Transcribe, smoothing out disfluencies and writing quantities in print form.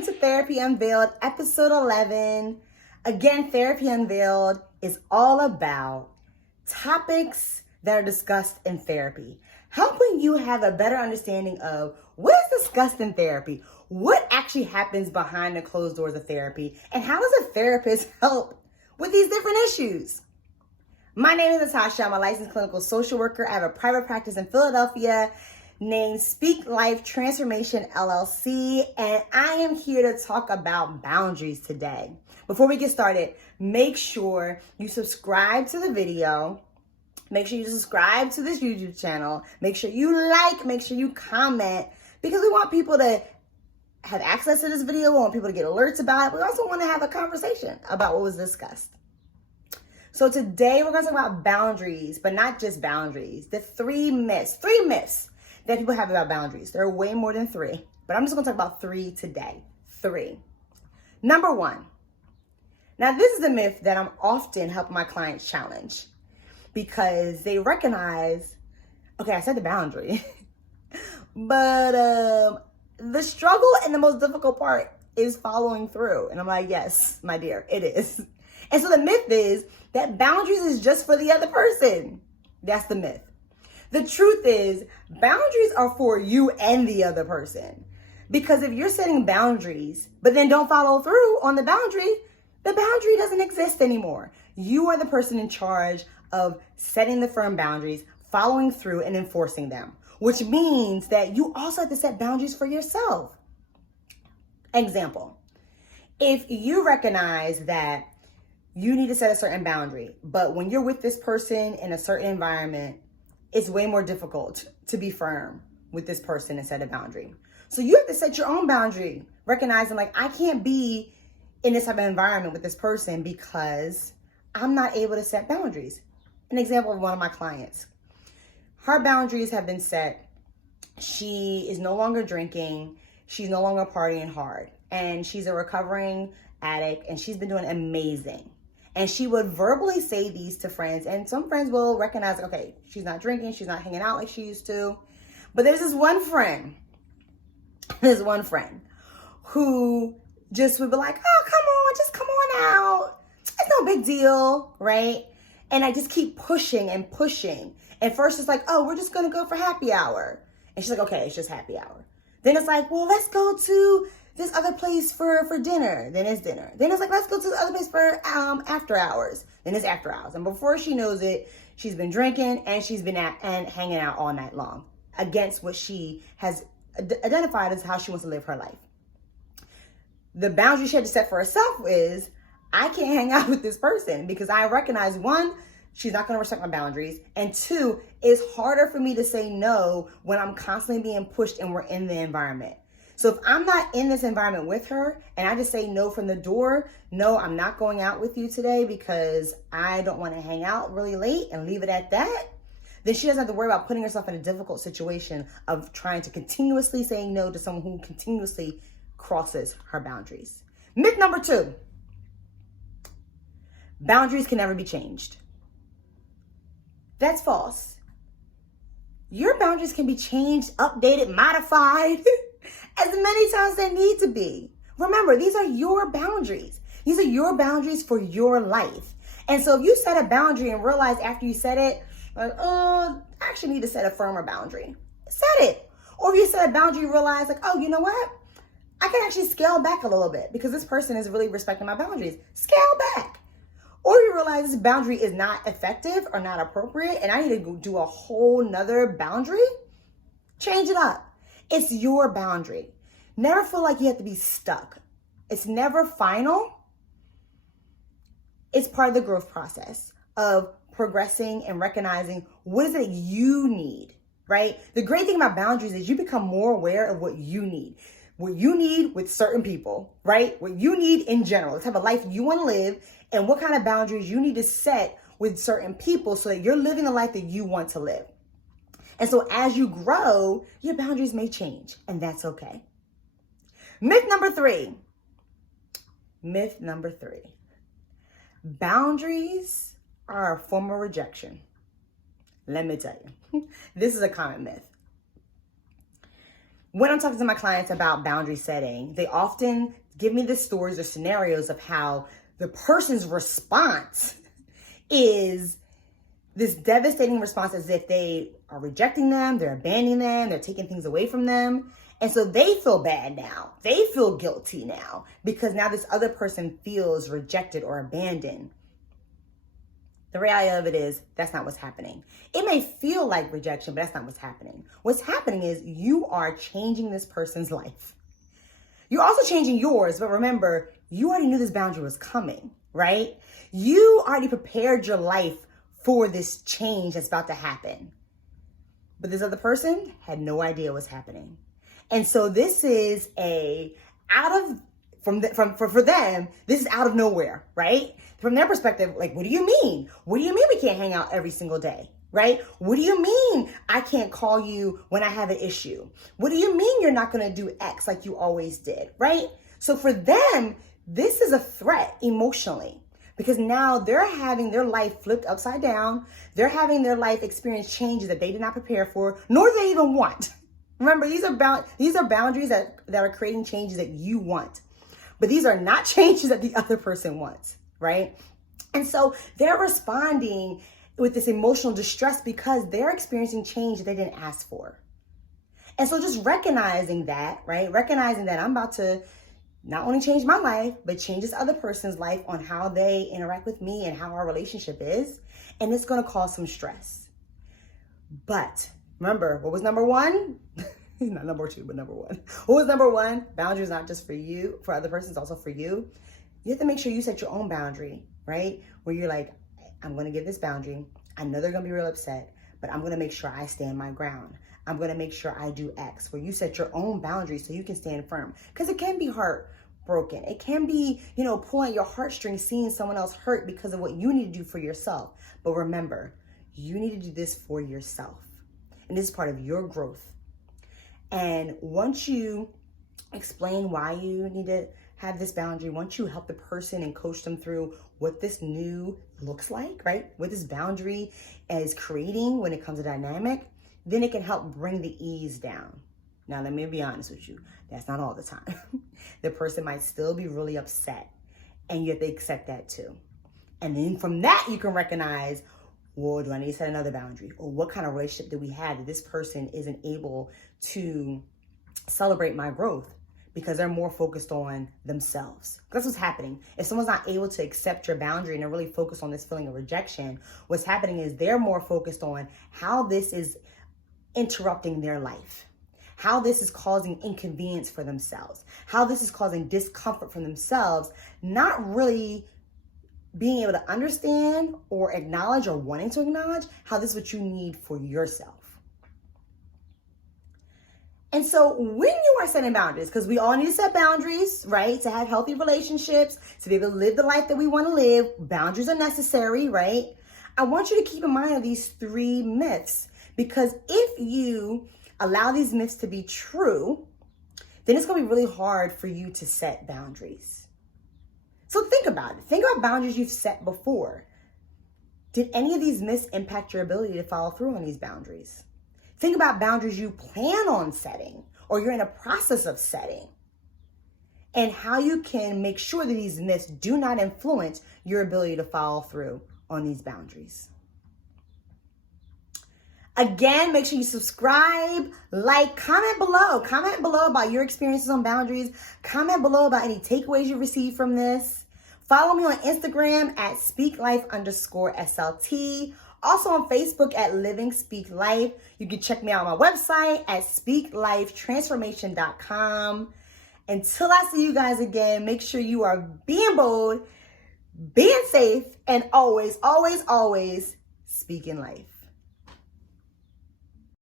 welcome to Therapy Unveiled, episode 11. Again, Therapy Unveiled is all about topics that are discussed in therapy, helping you have a better understanding of what is discussed in therapy, what actually happens behind the closed doors of therapy, and how does a therapist help with these different issues. My name is Natasha. I'm a licensed clinical social worker. I have a private practice in Philadelphia named Speak Life Transformation LLC, and I am here to talk about boundaries today. Before we get started, make sure you subscribe to the video. Make sure you subscribe to this YouTube channel. Make sure you like, make sure you comment, because we want people to have access to this video. We want people to get alerts about it. We also want to have a conversation about what was discussed. So today we're going to talk about boundaries, but not just boundaries. The three myths that people have about boundaries. There are way more than three, but I'm just going to talk about three today. Three. Number one. Now, this is a myth that I'm often helping my clients challenge because they recognize, okay, I said the boundary, but the struggle and the most difficult part is following through. And I'm like, yes, my dear, it is. And so the myth is that boundaries is just for the other person. That's the myth. The truth is boundaries are for you and the other person. Because if you're setting boundaries, but then don't follow through on the boundary doesn't exist anymore. You are the person in charge of setting the firm boundaries, following through, and enforcing them, which means that you also have to set boundaries for yourself. Example, if you recognize that you need to set a certain boundary, but when you're with this person in a certain environment, it's way more difficult to be firm with this person and set a boundary. So you have to set your own boundary, recognizing like, I can't be in this type of environment with this person because I'm not able to set boundaries. An example of one of my clients. Her boundaries have been set. She is no longer drinking. She's no longer partying hard. And she's a recovering addict, and she's been doing amazing. And she would verbally say these to friends, and some friends will recognize, okay, she's not drinking, she's not hanging out like she used to. But there's this one friend who just would be like, oh, come on, just come on out. It's no big deal, right? And I just keep pushing and pushing. And first it's like, oh, we're just gonna go for happy hour. And she's like, okay, it's just happy hour. Then it's like, well, let's go to this other place for dinner. Then it's dinner. Then it's like, let's go to the other place for after hours. Then it's after hours. And before she knows it, she's been drinking and she's been hanging out all night long against what she has identified as how she wants to live her life. The boundary she had to set for herself is, I can't hang out with this person because I recognize, one, she's not going to respect my boundaries. And two, it's harder for me to say no when I'm constantly being pushed and we're in the environment. So if I'm not in this environment with her and I just say no from the door, no, I'm not going out with you today because I don't want to hang out really late and leave it at that, then she doesn't have to worry about putting herself in a difficult situation of trying to continuously saying no to someone who continuously crosses her boundaries. Myth number two, boundaries can never be changed. That's false. Your boundaries can be changed, updated, modified as many times as they need to be. Remember, these are your boundaries. These are your boundaries for your life. And so if you set a boundary and realize after you set it, like, oh, I actually need to set a firmer boundary, set it. Or if you set a boundary, realize like, oh, you know what? I can actually scale back a little bit because this person is really respecting my boundaries. Scale back. Or you realize this boundary is not effective or not appropriate and I need to go do a whole nother boundary, change it up. It's your boundary. Never feel like you have to be stuck. It's never final. It's part of the growth process of progressing and recognizing what is it you need, right? The great thing about boundaries is you become more aware of what you need with certain people, right? What you need in general, the type of life you want to live, and what kind of boundaries you need to set with certain people so that you're living the life that you want to live. And so as you grow, your boundaries may change, and that's okay. Myth number three. Boundaries are a form of rejection. Let me tell you, this is a common myth. when I'm talking to my clients about boundary setting, they often give me the stories or scenarios of how the person's response is this devastating response, as if they are rejecting them, they're abandoning them, they're taking things away from them. And so they feel bad now. They feel guilty now because now this other person feels rejected or abandoned. The reality of it is that's not what's happening. It may feel like rejection, but that's not what's happening. What's happening is you are changing this person's life. You're also changing yours, but remember, you already knew this boundary was coming, right? You already prepared your life for this change that's about to happen. But this other person had no idea what's happening. And so this is for them, this is out of nowhere, right? From their perspective, like, what do you mean? What do you mean we can't hang out every single day, right? What do you mean I can't call you when I have an issue? What do you mean you're not going to do X like you always did, right? So for them, this is a threat emotionally because now they're having their life flipped upside down. They're having their life experience changes that they did not prepare for, nor do they even want. Remember, these are boundaries that are creating changes that you want. But these are not changes that the other person wants, right? And so they're responding with this emotional distress because they're experiencing change that they didn't ask for. And so just recognizing that, right? Recognizing that I'm about to not only change my life, but change this other person's life on how they interact with me and how our relationship is. And it's going to cause some stress. But remember, what was number one? Not number two, but number one. What was number one? Boundaries not just for you, for other persons, also for you. You have to make sure you set your own boundary, right? Where you're like, I'm going to give this boundary. I know they're going to be real upset, but I'm going to make sure I stand my ground. I'm going to make sure I do X, where you set your own boundaries so you can stand firm. Because it can be heartbroken. It can be, pulling your heartstrings, seeing someone else hurt because of what you need to do for yourself. But remember, you need to do this for yourself. And this is part of your growth. And once you explain why you need to have this boundary, once you help the person and coach them through what this new looks like, right? What this boundary is creating when it comes to dynamic, then it can help bring the ease down. Now, let me be honest with you. That's not all the time. The person might still be really upset, and you have to accept that too. And then from that, you can recognize, well, do I need to set another boundary? Or what kind of relationship do we have that this person isn't able to celebrate my growth because they're more focused on themselves? That's what's happening. If someone's not able to accept your boundary and they're really focused on this feeling of rejection, what's happening is they're more focused on how this is interrupting their life, how this is causing inconvenience for themselves, how this is causing discomfort for themselves, not really being able to understand or acknowledge or wanting to acknowledge how this is what you need for yourself. And so when you are setting boundaries, because we all need to set boundaries, right? To have healthy relationships, to be able to live the life that we want to live, boundaries are necessary, right? I want you to keep in mind these 3 myths, because if you allow these myths to be true, then it's going to be really hard for you to set boundaries. So think about it. Think about boundaries you've set before. Did any of these myths impact your ability to follow through on these boundaries? Think about boundaries you plan on setting or you're in a process of setting, and how you can make sure that these myths do not influence your ability to follow through on these boundaries. Again, make sure you subscribe, like, comment below. Comment below about your experiences on boundaries. Comment below about any takeaways you received from this. Follow me on Instagram at speaklife_SLT. Also on Facebook at Living Speak Life. You can check me out on my website at speaklifetransformation.com. Until I see you guys again, make sure you are being bold, being safe, and always, always, always speaking life.